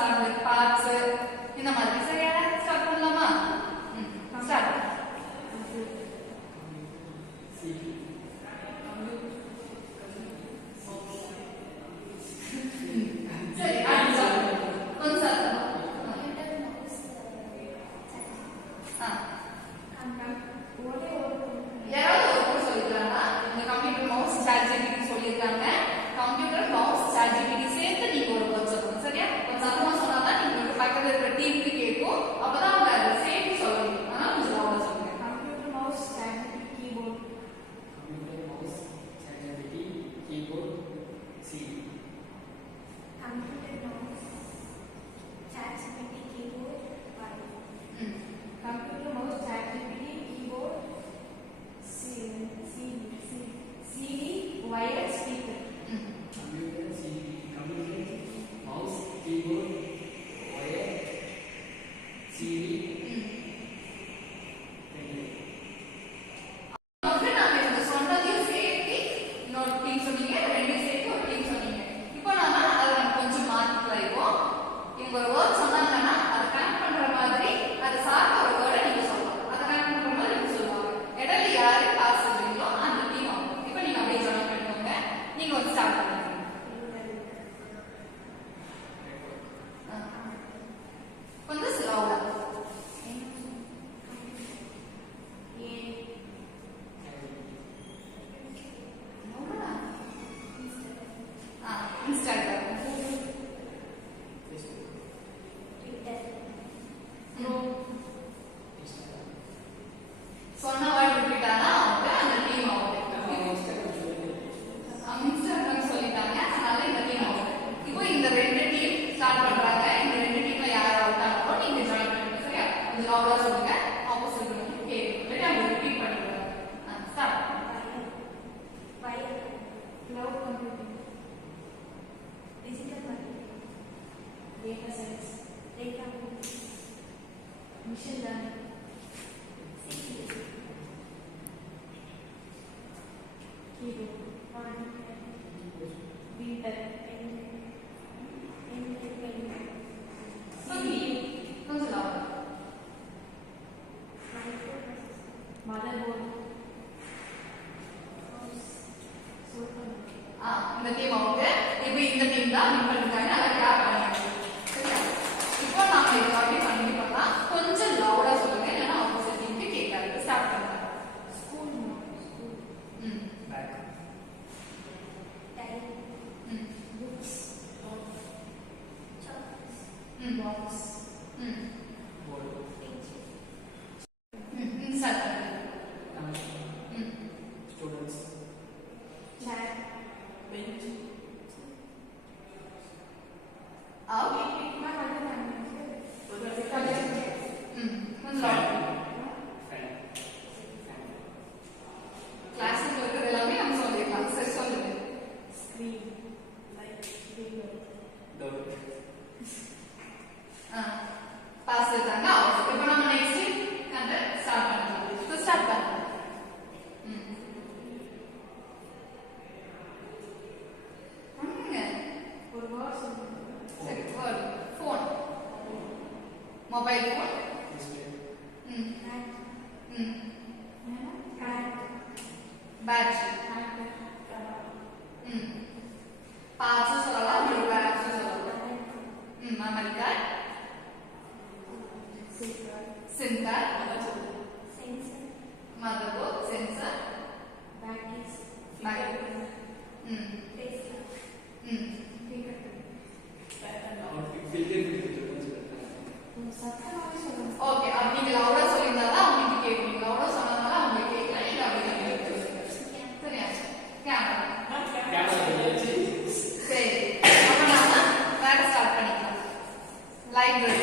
சார்ந்த பார்ட்ஸ் இந்த மாதிரி. சரியா? ஸ்டார்ட் பண்ணலாமா? ஸ்டார்ட். சரி, அடுத்து கொஞ்சம் சார் யாராவது ஒரு சொல்லிருக்காங்களா? இந்த கம்ப்யூட்டர் மவுஸ் ChatGPT சொல்லிருக்காங்க. கம்ப்யூட்டர் மவுஸ் ChatGPT சேர்த்து நீங்க ஒரு வேர்ட் சொல்லணும். சரியா? கொஞ்சம் சத்தமா சொன்னாதான் நீங்க பக்கத்துல இருக்கிற டீமுக்கு கேட்கும். அப்பதான் அவங்க அதை சேர்த்து சொல்லணும். அதனால கொஞ்சம் லவுடா சொல்லுங்க. Computer mouse ChatGPT keyboard. Computer mouse ChatGPT keyboard CD. Computer mouse ChatGPT keyboard computer mouse ChatGPT keyboard CD wired speaker. Computer mouse keyboard wire CD. Data science, data analytics, machine learning, keyboard, printer, motherboard, இந்த team out. இப்போ இந்த team தான் win பண்ணிட்டாங்க. நல்லா clap பண்ணுங்க. சரியா? இப்போ நாம இத அப்படியே பண்ணி பார்க்கலாம். கொஞ்சம் லவுடா சொல்லுங்க. இல்லனா ஆப்போசிட் டீமுக்கு கேட்காது. ஸ்டார்ட் பண்ணுங்க. school, Back. time, books, chocolates, box, Board. Start பண்ணுங்க. Students. chair, Bench. Okay. Class இருக்கிறது எல்லாமே நம்ம சொல்லிடலாம். சரி சொல்லுங்க. screen, light, video, Door. Pass எடுத்தாங்க. இப்போ நம்ம நெக்ஸ்ட் கண்ட ஸ்டார்ட் பண்ணலாம். இப்போ ஸ்டார்ட் பண்ணலாம். ஒரு word சொல்லுங்க. சரி, word phone, mobile phone, Display. Hat, battery, parts சொல்லலாம், பேட்ச் சொல்லலாம். Memory card, sim card, sensor, motherboard, sensor, batteries, battery, face, சத்தமாவே சொல்லுங்க. ஓகே. அப்ப நீங்க லவுடா சொல்லிருந்தாதான் அவங்களுக்கு கேட்கும். நீங்க லவுடா சொன்னதால அவங்களுக்கு கேட்கல. நீங்க அப்படி சரியா? கேமரா. சரி, அப்ப நாம வேற ஸ்டார்ட் பண்ணிக்கலாம். லைப்ரரி,